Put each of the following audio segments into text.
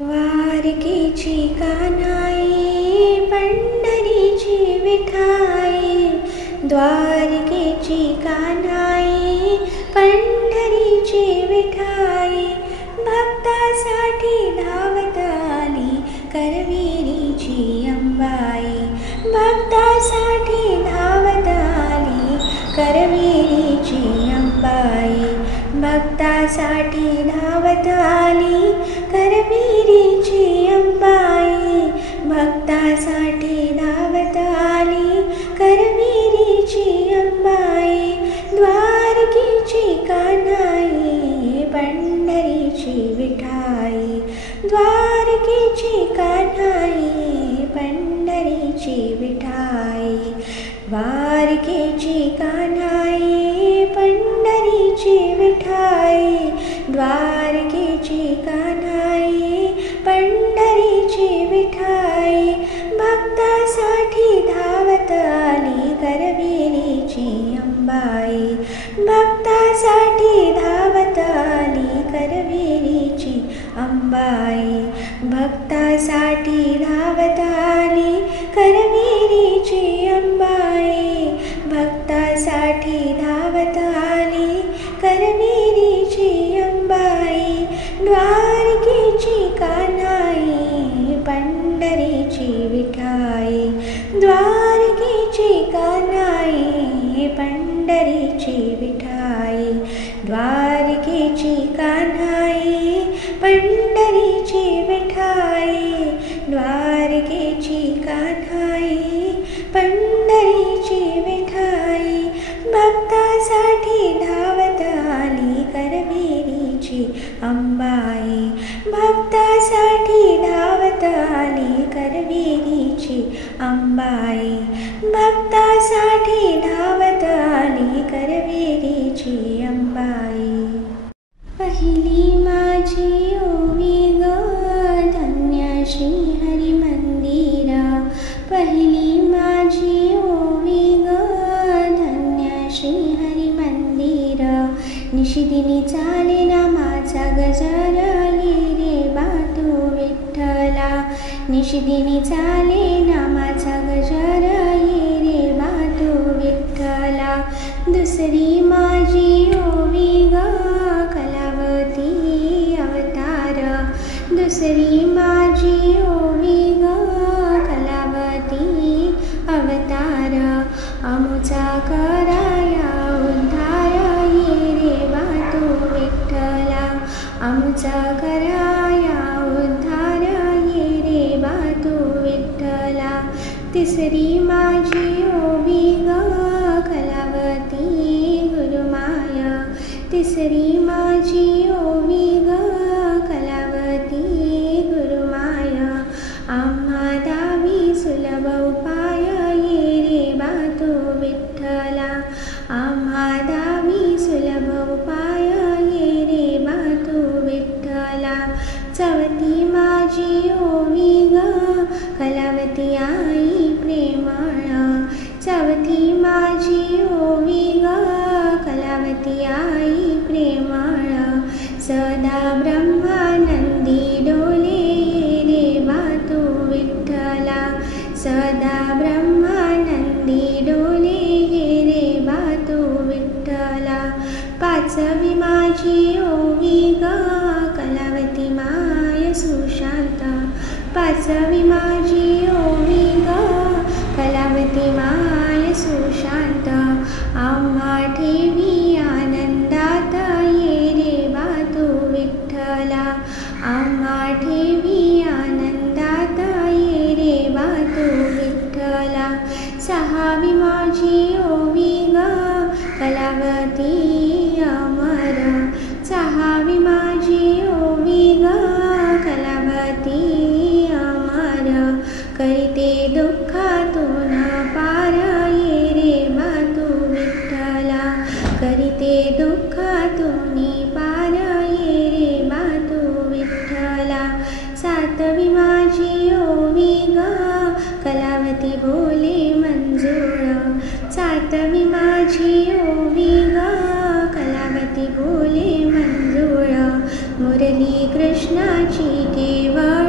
द्वारकेची कान्हाई पंढरीची विठाई, द्वारकेची कान्हाई पंढरीची विठाई, भक्तासाठी धावत आली करवीरीची अंबाई, भक्तासाठी धावत आली करवीरीची अंबाई, भक्तासाठी धावत आली करवीरीची अंबाई, भक्तासाठी धावत आली करवीरीची अंबाई, द्वारकेची कान्हाई पंढरीची विठाई, द्वारकेची कान्हाई पंढरीची विठाई, द्वारकेची कान्हाई पंढरीची विठाई, द्वारकेची कान्हाई पंढरीची विठाई, भक्तासाठी धावत आली करवीरीची अंबाई, भक्तासाठी धावत आली करवीरीची अंबाई, भक्तासाठी धावत आली करवीरीची अंबाई, भक्तासाठी धावत आली करवीरीची अंबाई, द्वारकेची कान्हाई पंढरीची विठाई, द्वारकेची कान्हाई पंढरीची विठाई, द्वारकेची कान्हाई पंढरीची विठाई, द्वारकेची कान्हाई पंढरीची विठाई, भक्तासाठी धावत आली करवीरीची अंबाई, भक्तासाठी धावत आली करवीरीची अंबाई, भक्तासाठी धावत आली करवीरीची अंबाई. पहिली माझी ओवी ग धन्य श्रीहरी मंदिर, पहिली माझी ओवी ग धन्य श्रीहरी मंदिर, निशिदिनी चाले नामाचा गजर ये रे बातू विठ्ठला, निशिदिनी चाले नामाचा गजर ये रे बातू विठ्ठला, दुसरी माझी ओवी ग कलावती अवतार, दुसरी माझी ओवी ग कलावती अवतार, आमुचा कराया उद्धार ये रे बातू विठ्ठला, आमुचा कराया उद्धार ये रे बातू विठ्ठला, तिसरी माझी ओवी ग कलावती गुरुमाया, तिसरी माझी ओवी ग कलावती गुरुमाया, आम्हा दावी सुलभ उपाय ये रे बातू विठ्ठला, आम्हा दावी सुलभ उपाय ये रे बातू विठ्ठला, चवथी माझी ओवी ग कलावती आई प्रेमळ, चवथी माझी ओवी ग कलावती आई प्रेमळ, सदा ब्रह्मानंदी डोले ये रे बातू विठ्ठला, सदा ब्रह्मानंदी डोले ये रे बातू विठ्ठला, पाचवी माझी ओवी ग कलावती माय सुशांत, पाचवी माझी ओवी ग कलावती माय सुशांत, आम्हा ठेवी आनंदात ये रे बातू विठ्ठला, आम्हा ठेवी आनंदात ये रे बातू विठ्ठला, सहावी माझी ओवी ग कलावती अमर, सहावी माझी ओवी ग कलावती अमर, करीते दुःखातून पार ये रे बातू विठ्ठला, करीते दुःखातून पार ये रे बातू विठ्ठला, सातवी माझी ओवी ग कलावती बोले मंजूळ, सातवी माझी ओवी ग कलावती बोले मंजूळ, मुरली कृष्णाची केवळ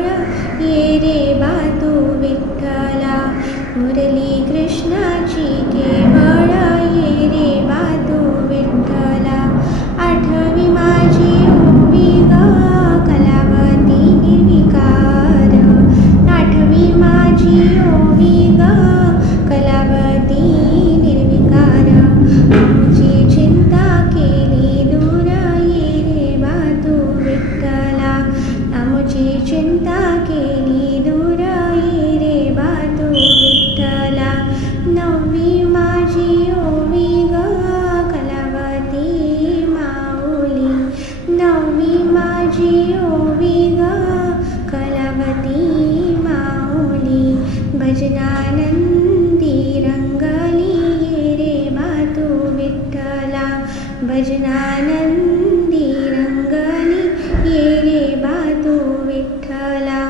विठ्ठला.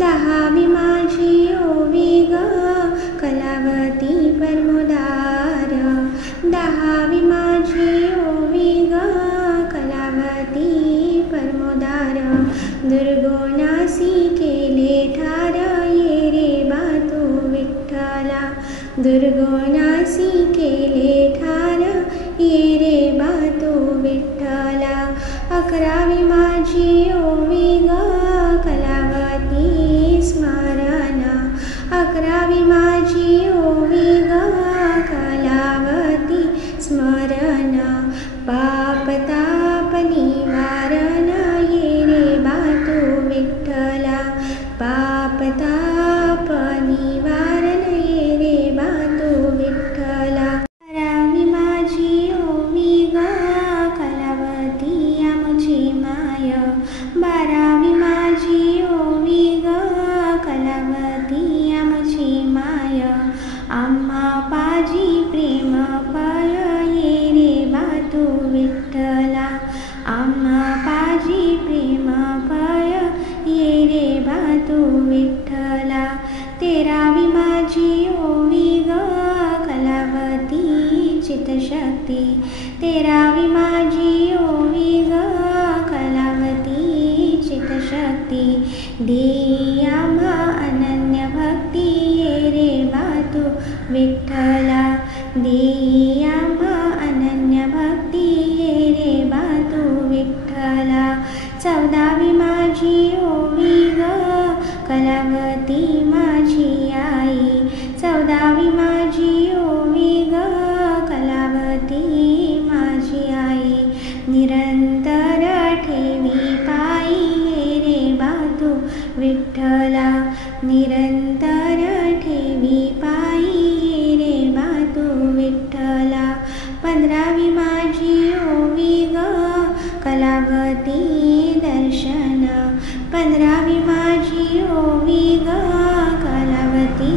10वी माझी ओवी ग कलावती परमोदार. 10वी माझी ओवी ग कलावती परमोदार. दुर्गुणासी केले ठार ये रे बा तू विठ्ठला. दुर्गुणासी केले ठार ये रे बा तू विठ्ठला. 11वी माझी ओवी ग कलावती स्मरण. 11वी माझी ओवी ग कलावती स्मरण. पाप ताप निवारण ये रे बा तू विठ्ठला. पाप ताप निवारण ये रे बा तू विठ्ठला. 12वी माझी ओवी ग कलावती आमची माय. 12वी माझी ओवी ग कलावती आमची माय. आम्हा पाजी प्रेम पय ये रे बा तू विठ्ठला. आम्हा पाजी प्रेम पय ये रे बा तू विठ्ठला. 13वी माझी ओवी ग कलावती चितशक्ती. 13वी माझी ओवी ग कलावती चितशक्ती. देई आम्हा अनन्य भक्ती ये रे बा तू विठ्ठला. देई आम्हा अनन्य भक्ती ये रे बा तू विठ्ठला. 14वी माझी ओवी ग कलावती माझी आई. 14वी माझी ओवी ग कलावती माझी आई. निरंतर ठेवी पायी ये रे बा तू विठ्ठला. निरंतर ठेवी पायी ये रे बा तू विठ्ठला. 15वी माझी ओवी ग कलावती दर्शन. 15वी माझी ओवी ग कलावती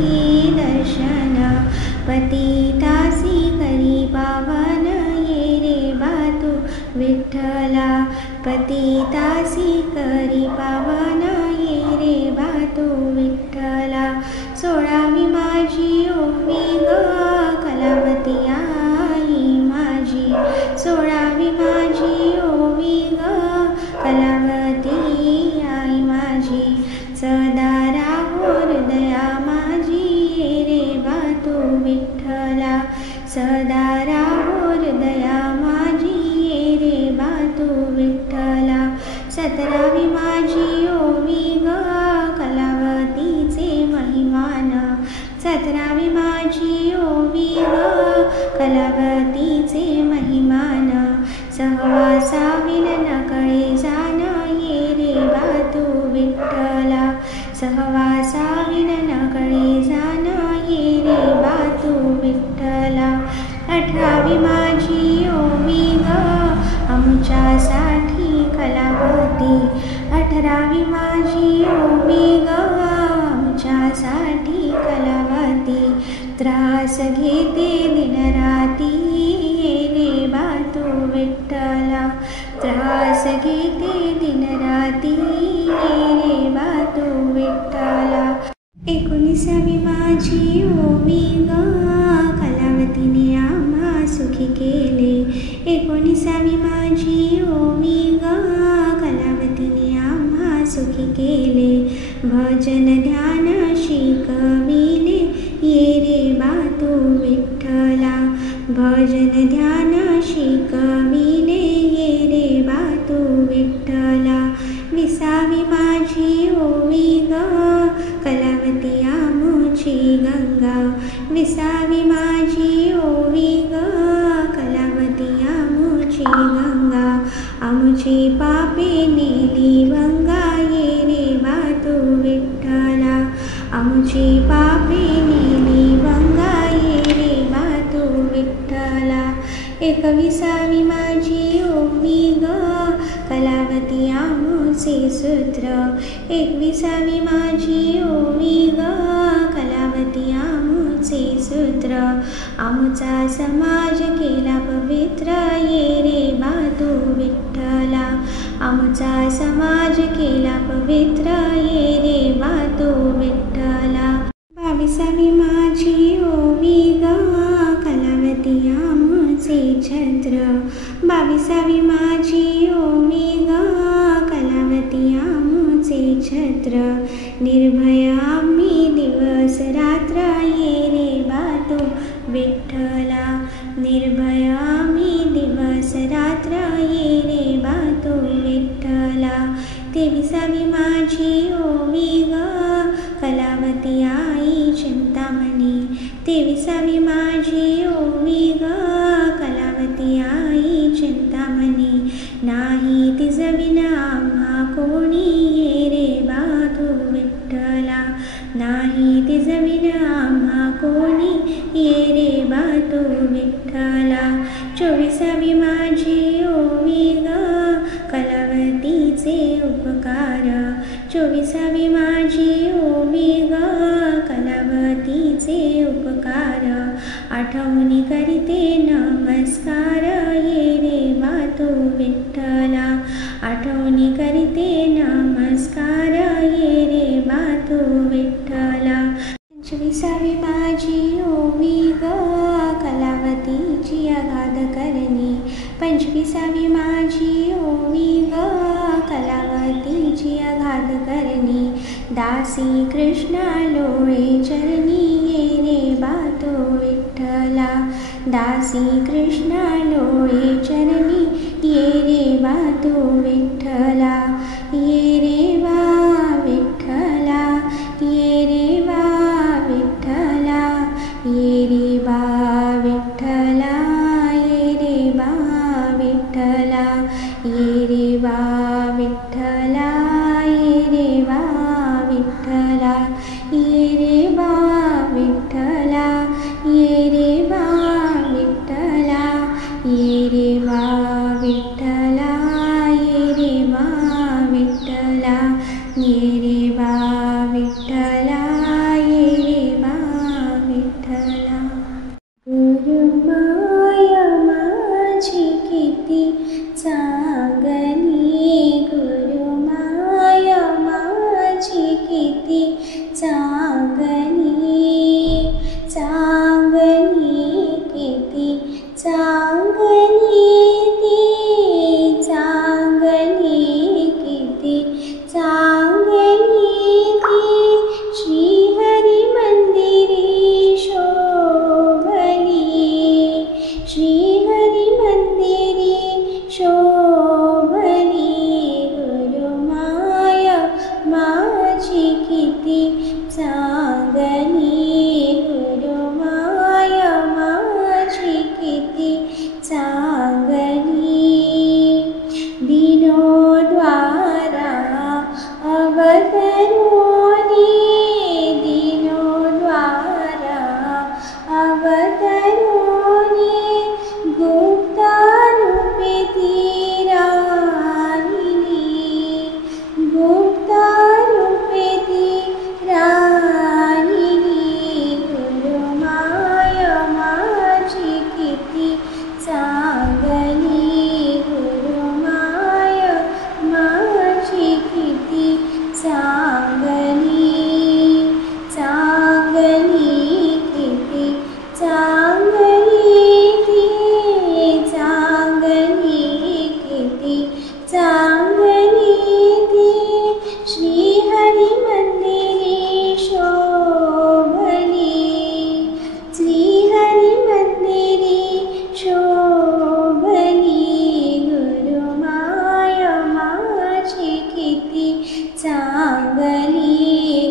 दर्शन. पतितासी करी पावन ये रे बा तू विठ्ठला. पतितासी करी पावन ये रे बा तू विठ्ठला. 16वी माझी ओवी ग कलावती आई माझी. 16वी माझी ओवी ग कलावती आई माझी. सदा राहो हृदया माझी ये रे बा तू विठ्ठला. सदा राहो हृदया माझी ये रे बा तू विठ्ठला. 17वी माझी ओवी ग कलावतीचे महिमान. 17वी माझी ओवी ग कलावतीचे महिमान. सहवासाविन नकळे जाण ये रे बा तू विठ्ठला. सहवासाविन नकळे जाण ये रे बा तू विठ्ठला. 18वी माझी ओवी ग आमच्यासाठी कलावती. 18वी माझी ओवी ग आमच्यासाठी कलावती. त्रास घेते दिनराती ये रे बा तू विठ्ठला. त्रास घेते दिनराती ये रे बा तू विठ्ठला. 19वी माझी ओवी ग कलावतीने आम्हा सुखी केले. 19वी माझी ओवी ग कलावतीने आम्हा सुखी केले. भजन ध्यान शिकविले ये रे बा तू विठ्ठला. भजन ध्यान शिकविले ये रे बा तू विठ्ठला. 20वी माझी ओवी ग कलावती आमुची गंगा. 20वी माझी ओवी ग कलावती आमुची गंगा. आमुची पापे नेली गंगा ये रे बा तू विठ्ठला. आमुची पापे नेली गंगा ये रे बा तू विठ्ठला. 21वी माझी ओवी ग कलावती आमुचे सूत्र. 21वी माझी ओवी ग कलावती आमुचे सूत्र. आमुचा समाज केला पवित्र ये रे बा तू विठ्ठला. आमुचा आमचा समाज केला पवित्र, ये रे बा तू विठ्ठला. 22वी माझी ओवी ग, कलावती आमचे छत्र. 22वी माझी ओवी ग, कलावती आमचे छत्र. निर्भय आम्ही दिवस रात्र, ये रे बा तू विठ्ठला. निर्भय आम्ही दिवस रात्र, ये रे बा तू विठ्ठला. 23वी माझी ओवी ग, कलावती आई चिंतामणी. 23वी माझी ओवी ग, कलावती आई चिंतामणी. नाही तिजविन आम्हा कोणी, ये रे बा तू विठ्ठला. नाही तिजविन आम्हा कोणी, ये रे बा तू विठ्ठला. 24वी माझी ओवी ग, कलावतीचे उपकार. 24वी माझी ओवी ग, कलावतीचे उपकार. आठवणी करीते नमस्कार, ये रे बा तू विठ्ठला. आठवणी करीते नमस्कार, ये रे बा तू विठ्ठला. 25वी माझी ओवी ग, कलावतीची अगाध करणी. 25वी माझी ओवी ग, कलावतीची अगाध करणी. दासी कृष्णा लोळे चरणी, ये रे बा तू विठ्ठला. दासी कृष्णा लोळे चरणी, ये रे बा तू विठ्ठला. ये रे बा विठ्ठला, ये रे बा विठ्ठला. ये रे बा विठ्ठला, ये रे बा विठ्ठला. ये रे बा विठ्ठला, ये रे बा विठ्ठला. ये रे बा विठ्ठला, ये रे बा विठ्ठला. ये रे बा विठ्ठला, ये रे बा विठ्ठला. ये रे बा विठ्ठला, ये रे बा विठ्ठला. गुरुमाया माझी किती चांगली, गुरुमाया माझी किती चांगली. चांगली किती चांगली ती, चांगली किती चांगली ती. श्रीहरी मंदिरी शोभली, श्रीहरी मंदिरी शोभली. गुरुमाया माझी किती चांगली, गुरुमाया माझी किती चांगली. दीनोद्वारा अवतरोनी, दीनोद्वारा अवतरोनी. गुप्तारूपे ती राहिली, गुप्तारूपे ती राहिली. गुरुमाया माझी किती चांगली, गुरुमाया माझी किती चांगली. चांगली किती चांगली ती, चांगली किती चांगली ती. श्रीहरी मंदिरी शोभली, श्रीहरी मंदिरी शोभली. गुरुमाया माझी किती चांगली,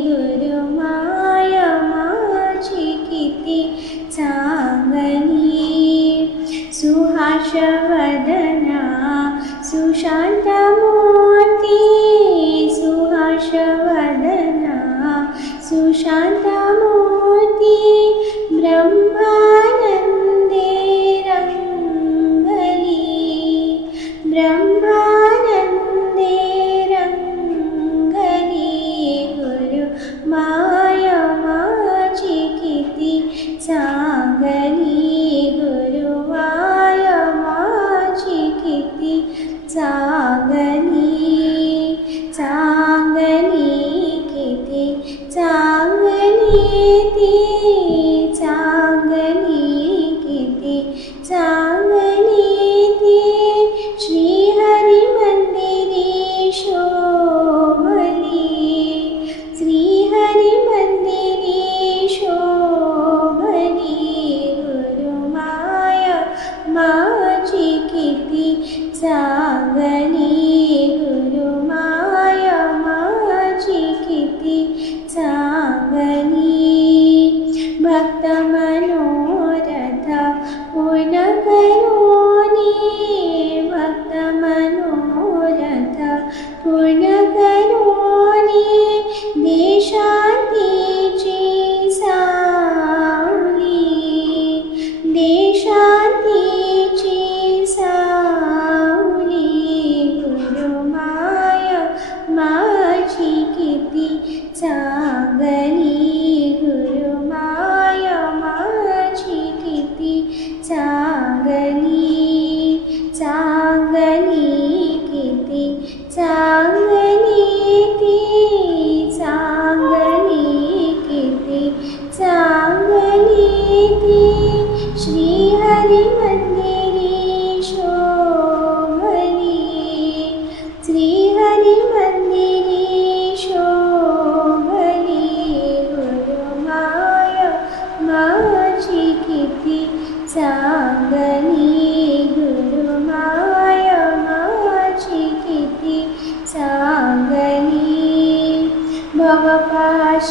गुरुमाया माझी किती चांगली. सुहासवदना सुशांत मूर्ती, सुहासवदना सुशांत मूर्ती. ब्रह्मानंदे रंगली, ब्रह्मानंदे रंगली. गुरुमाया माझी किती चांगली, गुरुमाया माझी किती चांगली.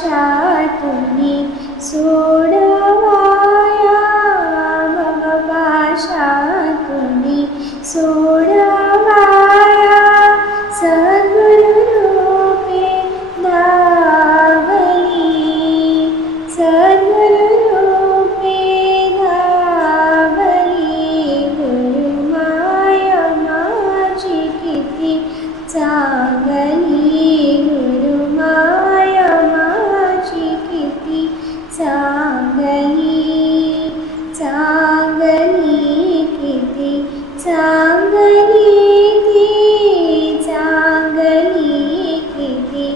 भवपाशातुनी सोडवाया भवपाशातुनी सोडवाया सद्गुरुरूपे धावली सद्गुरुरूपे धावली गुरुमाया माझी किती चांगली गुरुमाया माझी किती चांगली चांगली किती चांगली ती चांगली किती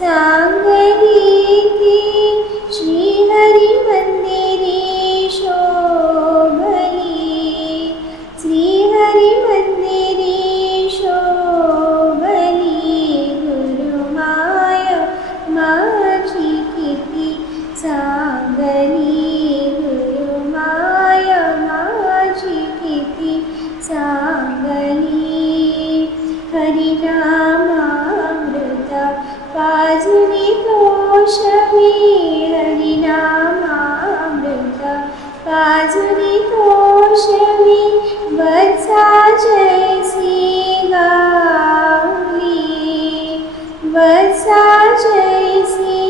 चांगली ती श्रीहरी मंदिरी शोभली श्रीहरी मंदिरी शोभली गुरुमाया माझी किती चांगली गुरुमाया माझी किती चांगली हरिनामामृत पाजुनी तोषवी हरिनामामृत पाजुनी तोषवी वत्सा जैसी गावली वत्सा जैसी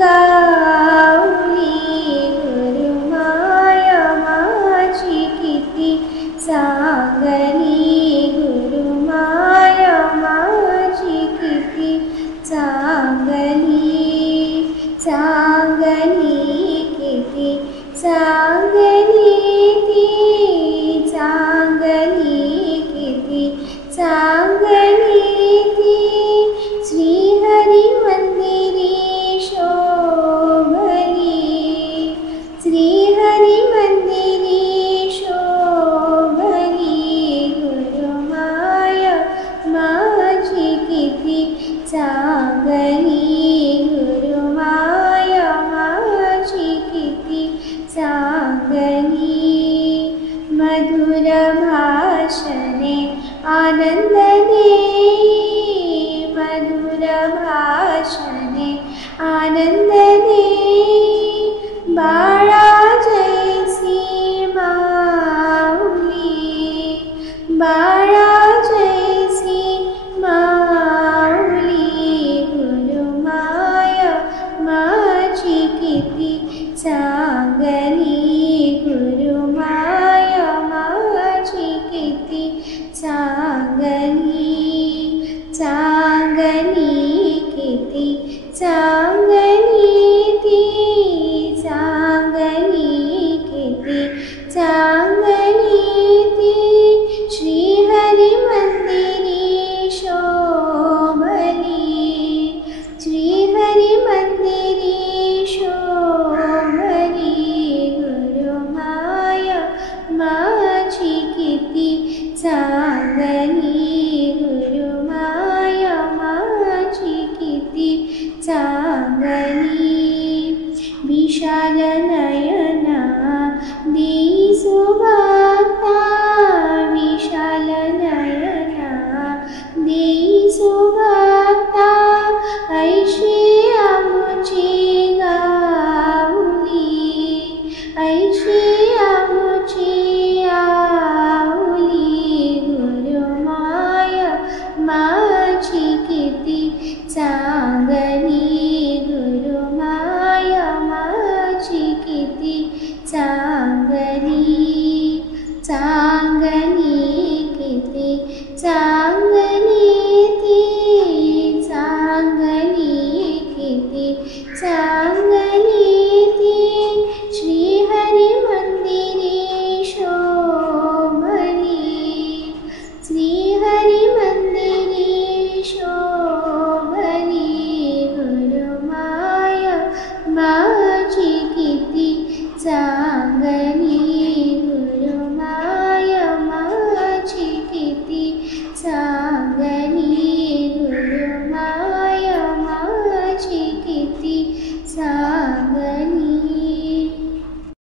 गावली गुरुमाया माझी किती चांगली गुरुमाया माझी किती चांगली चांगली किती चांगली ती चांगली किती चांगली ती श्रीहरी मंदिरी शोभली श्रीहरी मंदिरी शोभली गुरुमाया माझी किती चांगली गुरुमाया माझी किती चांगली मधुर भाषणे आनंद देई मधुर भाषणे आनंद देई बाळा जैसी माऊली बाळा जैसी माऊली गुरुमाया माझी किती चांगली गुरुमाया माझी किती चांगली चांगली किती चांगली ती चांगली किती चांगली ती श्रीहरी मंदिरी शोभली श्रीहरी मंदिरी शोभली गुरुमाया माझी किती चांगली गुरुमाया माझी किती चांगली विशाल नयना देई सुभक्ता विशाल नयना देई सुभक्ता ऐशी आमुची गावली ऐशी आमुची आऊली गुरुमाया माझी किती चांगली गुरुमाया माझी किती चांगली चांगली किती चांगली ती चांगली किती चांगली